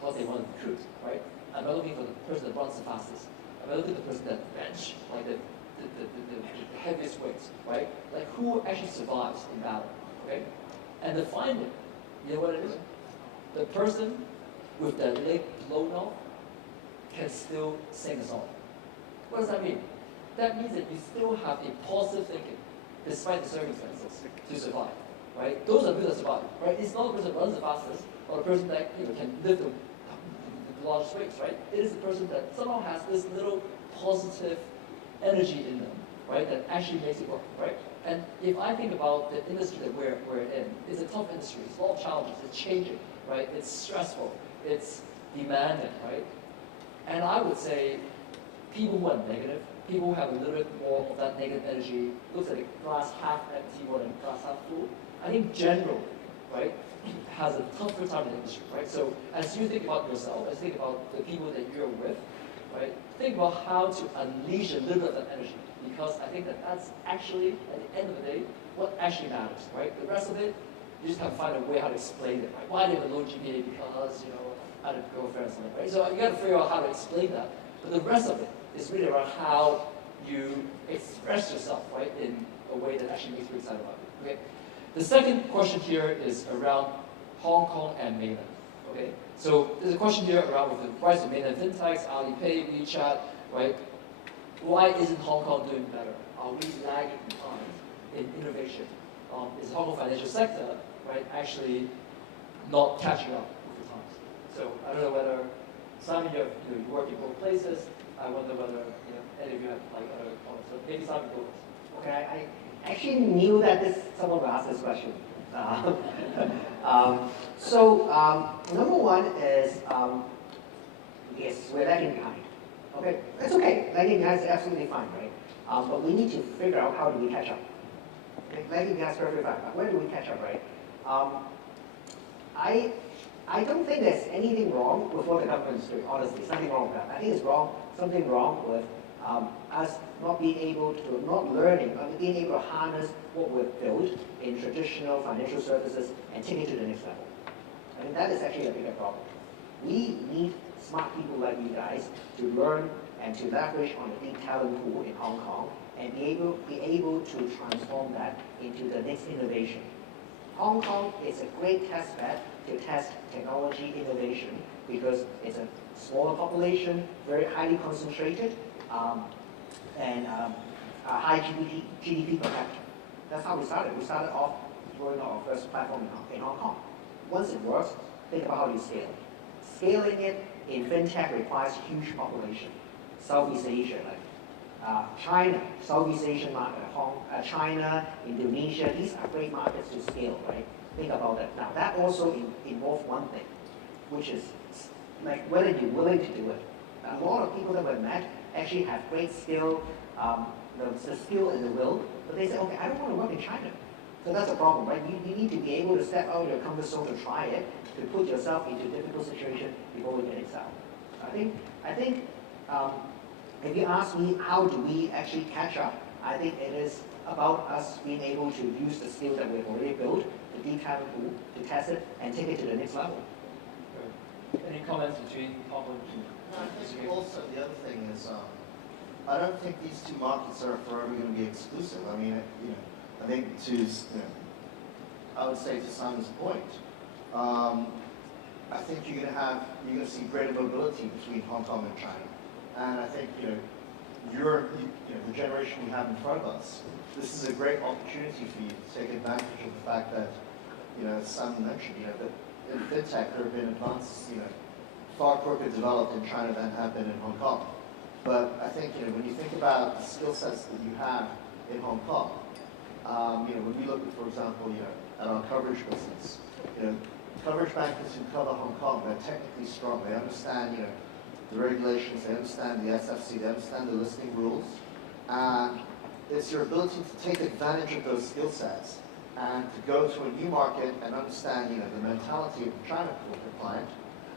what they want to recruit, right? I'm not looking for the person that runs the fastest. I'm not looking for the person that bench, like the heaviest weights, right? Like who actually survives in battle, okay? And the finding, you know what it is? The person with their leg blown off can still sing a song. What does that mean? That means that you still have a positive thinking, despite the circumstances, to survive, right? Those are people that survive, right? It's not the person that runs the fastest, or the person that can lift the largest weights, right? It is the person that somehow has this little positive energy in them, right? That actually makes it work, right? And if I think about the industry that we're in, it's a tough industry. It's a lot of challenges. It's changing, right? It's stressful. It's demanding, right? And I would say people who are negative, people who have a little bit more of that negative energy, looks at the glass half empty more than glass half full, I think generally, right, has a tougher time in the industry, right? So as you think about yourself, as you think about the people that you're with, right, think about how to unleash a little bit of that energy, because I think that that's actually, at the end of the day, what actually matters, right? The rest of it, you just have to find a way how to explain it, right? Why do you have a low GPA? Because, I had a girlfriend or something, right? So you got to figure out how to explain that. But the rest of it is really around how you express yourself, right, in a way that actually makes you excited about it, okay? The second question here is around Hong Kong and mainland, okay? So there's a question here around with the rise of mainland fintechs, Alipay, WeChat, right? Why isn't Hong Kong doing better? Are we lagging behind in innovation? Is the Hong Kong financial sector, right, actually not catching up with the times? So I don't know whether Simon, you work in both places. I wonder whether any of you have like other comments. So maybe Simon goes. Okay, I actually knew that someone would ask this question. Number one is, yes, we're lagging behind. Okay, that's okay. Lagging behind is absolutely fine, right? But we need to figure out how do we catch up. Okay, lagging behind is perfectly fine, but where do we catch up, right? I don't think there's anything wrong with what the government is doing, honestly. There's nothing wrong with that. I think it's something wrong with us not being able to, not learning, but being able to harness what we've built in traditional financial services and take it to the next level. I think that is actually a bigger problem. We need smart people like you guys to learn and to leverage on the big talent pool in Hong Kong and be able to transform that into the next innovation. Hong Kong is a great test bed to test technology innovation because it's a smaller population, very highly concentrated, and a high GDP per capita. That's how we started. We started off rolling out our first platform in Hong Kong. Once it works, think about how you scale it. Scaling it in fintech requires huge population. Southeast Asia, like China, Southeast Asian market, China, Indonesia, these are great markets to scale, right? Think about that. Now, that also involves one thing, which is like whether you're willing to do it. A lot of people that we've met actually have great skill, the skill and the will, but they say, okay, I don't want to work in China. So that's a problem, right? You need to be able to step out of your comfort zone to try it, to put yourself into a difficult situation before we can excel. I think if you ask me how do we actually catch up, I think it is about us being able to use the skill that we've already built, the deep talent pool, to test it and take it to the next level. Any comments between Hong Kong and No, I think also the other thing is, I don't think these two markets are forever going to be exclusive. I mean, I think I would say to Simon's point, I think you're going to see greater mobility between Hong Kong and China. And I think, the generation we have in front of us, this is a great opportunity for you to take advantage of the fact that, as Simon mentioned, that in fintech there have been advances, far quicker developed in China than have been in Hong Kong. But I think, when you think about the skill sets that you have in Hong Kong, when we look at, for example, at our coverage business, coverage bankers who cover Hong Kong, they're technically strong. They understand, the regulations, they understand the SFC, they understand the listing rules. And it's your ability to take advantage of those skill sets and to go to a new market and understand, the mentality of the China corporate client.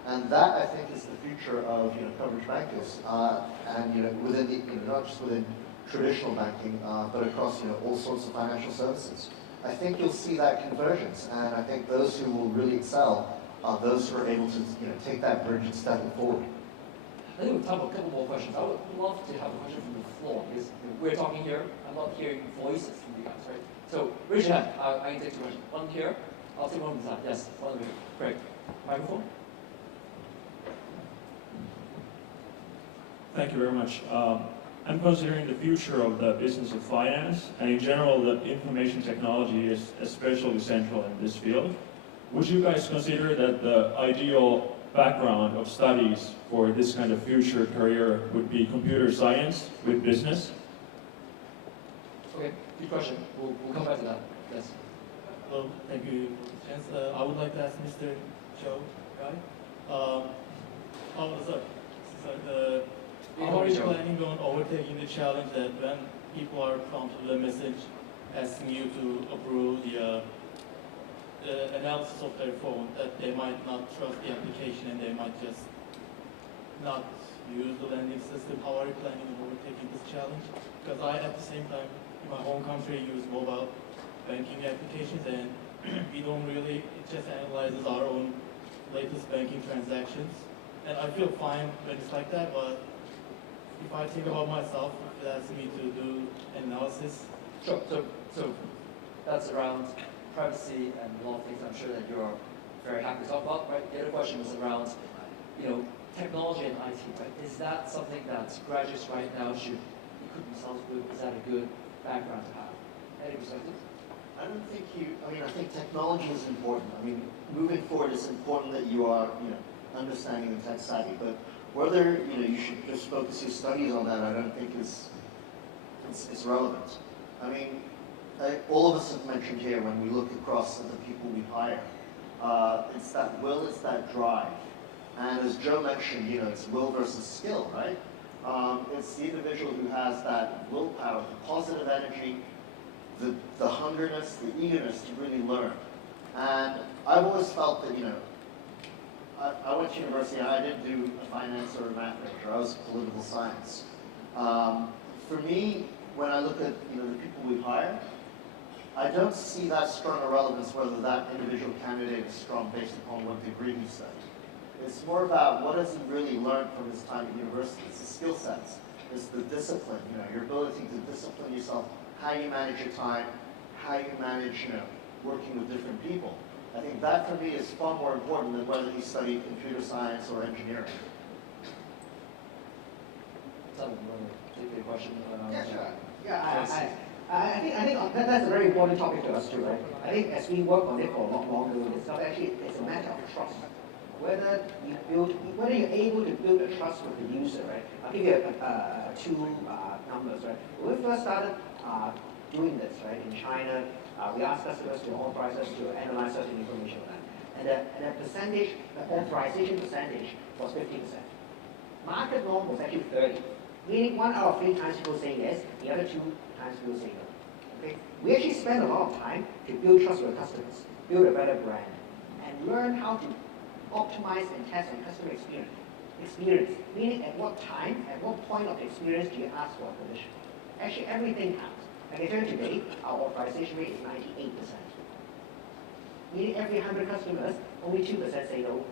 And that, I think, is the future of, coverage bankers. And, within the, not just within traditional banking, but across, all sorts of financial services. I think you'll see that convergence. And I think those who will really excel are those who are able to take that bridge and step it forward. I think we have time for a couple more questions. I would love to have a question from the floor because we're talking here. I'm not hearing voices from you guys, right? So raise your hand. I can take two questions. One here. I'll take one from the side. Yes, one over here. Great. Microphone. Thank you very much. I'm considering the future of the business of finance, and in general, the information technology is especially central in this field. Would you guys consider that the ideal background of studies for this kind of future career would be computer science with business? Okay, good question. We'll come back to that. Yes. Hello, thank you for the chance. I would like to ask Mr. Joe, right? How are you planning on overtaking the challenge that when people are prompted with a message asking you to approve the analysis of their phone, that they might not trust the application and they might just not use the lending system? How are you planning on overtaking this challenge? Because I, at the same time, in my home country, use mobile banking applications, and we don't really, it just analyzes our own latest banking transactions. And I feel fine when it's like that, but if I think about myself, if it asks me to do analysis. Sure. So that's around privacy and a lot of things I'm sure that you're very happy to talk about, right? The other question was around, technology and IT, right? Is that something that graduates right now should equip themselves with? Is that a good background to have? Any perspectives? I don't think I think technology is important. I mean, moving forward, it's important that you are, understanding and tech savvy, but whether, you should just focus your studies on that, I don't think it's relevant. I mean, all of us have mentioned here when we look across at the people we hire, it's that will, it's that drive. And as Joe mentioned, it's will versus skill, right? It's the individual who has that willpower, the positive energy, the hungerness, the eagerness to really learn. And I've always felt that, I went to university and I didn't do a finance or a math major, I was political science. For me, when I look at the people we hire, I don't see that strong a relevance whether that individual candidate is strong based upon what degree he studied. It's more about what has he really learned from his time at university. It's the skill sets. It's the discipline, your ability to discipline yourself, how you manage your time, how you manage, working with different people. I think that for me is far more important than whether he studied computer science or engineering. Tom, you want to take the question? Yeah, sure. Yeah, I think that's a very important topic to us too, right? I think as we work on it for a lot longer, it's not actually, it's a matter of trust. Whether you're able to build a trust with the user, right? I'll give you two numbers, right? When we first started doing this, right, in China, we asked customers to authorize us to analyze certain information on that. And the percentage, the authorization percentage was 50%. Market norm was actually 30. Meaning 1 out of 3 times people say yes, the other 2 times people say no. Okay? We actually spend a lot of time to build trust with customers, build a better brand, and learn how to optimize and test on customer experience. Meaning at what time, at what point of the experience do you ask for permission? Actually everything counts. Like I told you today, our authorization rate is 98%. Meaning every 100 customers, only 2% say no,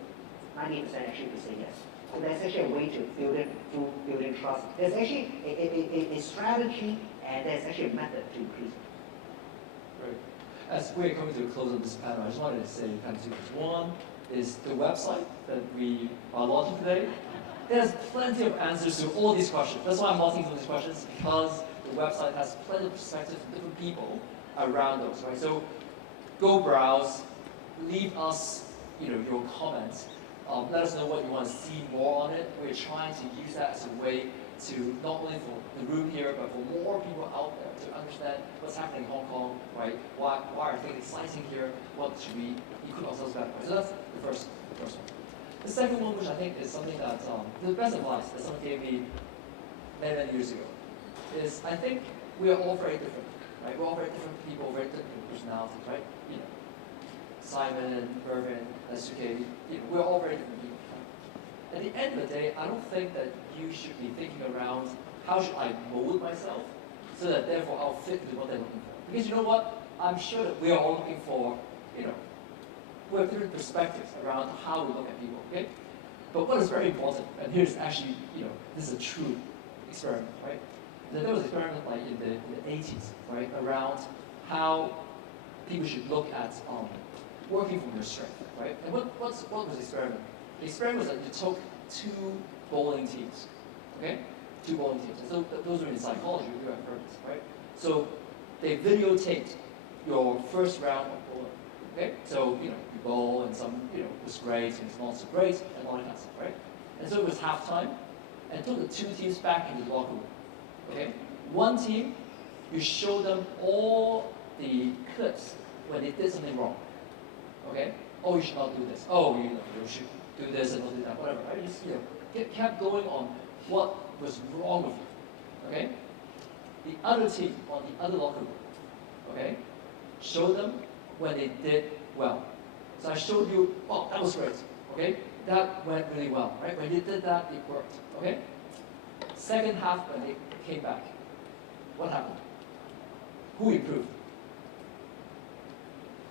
98% actually say yes. So there's actually a way to build it through building trust. There's actually a strategy, and there's actually a method to increase it. Right. As we're coming to a close of this panel, I just wanted to say kind of two things. One is the website that we are launching today. There's plenty of answers to all these questions. That's why I'm asking some of these questions, because the website has plenty of perspectives from different people around those, right? So go browse, leave us, your comments. Let us know what you want to see more on it. We're trying to use that as a way to not only for the room here, but for more people out there to understand what's happening in Hong Kong, right? Why are things exciting here? What should we equip ourselves better? So that's the first one. The second one, which I think is something that the best advice that someone gave me many, many years ago, is I think we are all very different, right? We're all very different people, very different personalities, right? Simon, Irvin, SUK, we're all very different people. At the end of the day, I don't think that you should be thinking around how should I mold myself so that therefore I'll fit with what they're looking for. Because you know what? I'm sure that we are all looking for, we have different perspectives around how we look at people, okay? But what is very important, and here's actually, this is a true experiment, right? There was an experiment like in the 80s, right, around how people should look at working from their strength, right? And what was the experiment? The experiment was that you took two bowling teams, okay? Two bowling teams. And so those are in psychology, you have heard this, right? So they videotaped your first round of bowling, okay? So, you bowl and some, was great and it's not so great and all that kind of stuff, right? And so it was halftime and took the two teams back into the locker room, okay? One team, you show them all the clips when they did something wrong, okay? Oh, you should not do this. Oh, you should do this and not do that, whatever, right? Just, kept going on what was wrong with you, okay? The other team on the other locker room, okay? Show them when they did well. So I showed you, oh, that was great, okay? That went really well, right? When you did that, it worked, okay? Second half, when they came back, what happened? Who improved?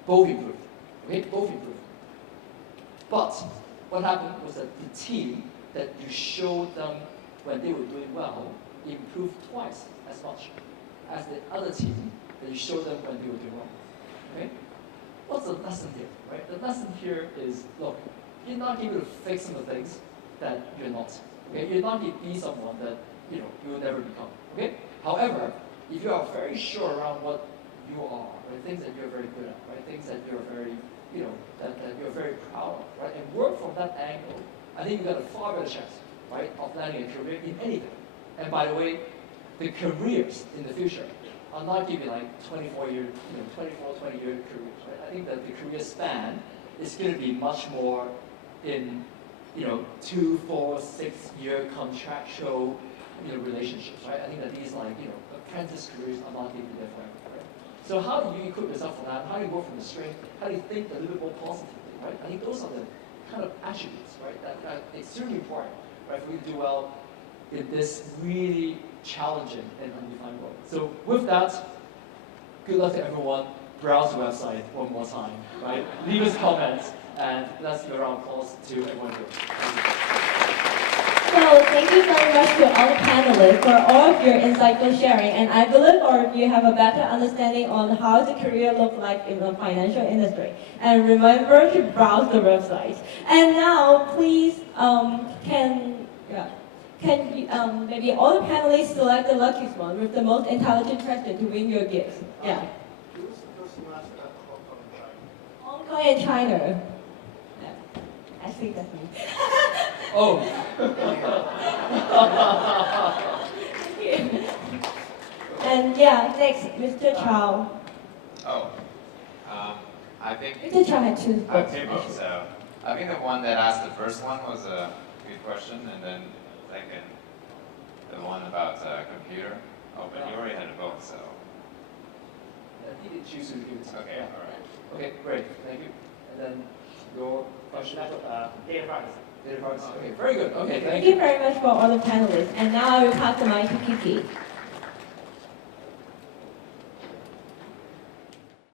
Both improved, okay? Both improved. But what happened was that the team that you showed them when they were doing well improved twice as much as the other team that you showed them when they were doing wrong, okay? What's the lesson here, right? The lesson here is, look, you're not able to fix some of the things that you're not, okay? You're not going to be someone that, you will never become, okay? However, if you are very sure around what you are, right? Things that you're very good at, right? Things that you're very, that you're very proud of, right? And work from that angle, I think you've got a far better chance, right, of landing a career in anything. And by the way, the careers in the future are not giving like 20-year careers, right? I think that the career span is going to be much more in, 2, 4, 6-year contractual, relationships, right? I think that these apprentice careers are not going to be there forever, right? So how do you equip yourself for that? How do you work from the strength? How do you think a little bit more positively, right? I think those are the kind of attributes, right, that it's extremely important, right, for you to do well in this really challenging and undefined world. So with that, good luck to everyone. Browse the website one more time, right? Leave us comments, and let's give a round of applause to everyone here. So thank you very much to all the panelists for all of your insightful sharing, and I believe all of you have a better understanding on how the career looks like in the financial industry. And remember to browse the website. And now, please, can maybe all the panelists select the luckiest one with the most intelligent question to win your gifts? Yeah. Who's the person who asked about Hong Kong and China? Hong Kong and China. Yeah. I think that's me. Oh. And yeah, next, Mr. Chow. Oh, I think Mr. Chow had two I have votes. two votes. So I think the one that asked the first one was a good question, and then second, the one about computer. Oh, but you already had a vote, so. He did choose to give it to Okay, all right. Okay, great, thank you. And then your question? Data privacy. Data privacy. Okay, very good. Okay, Thank you very much for all the panelists. And now I will pass the mic to Kiki.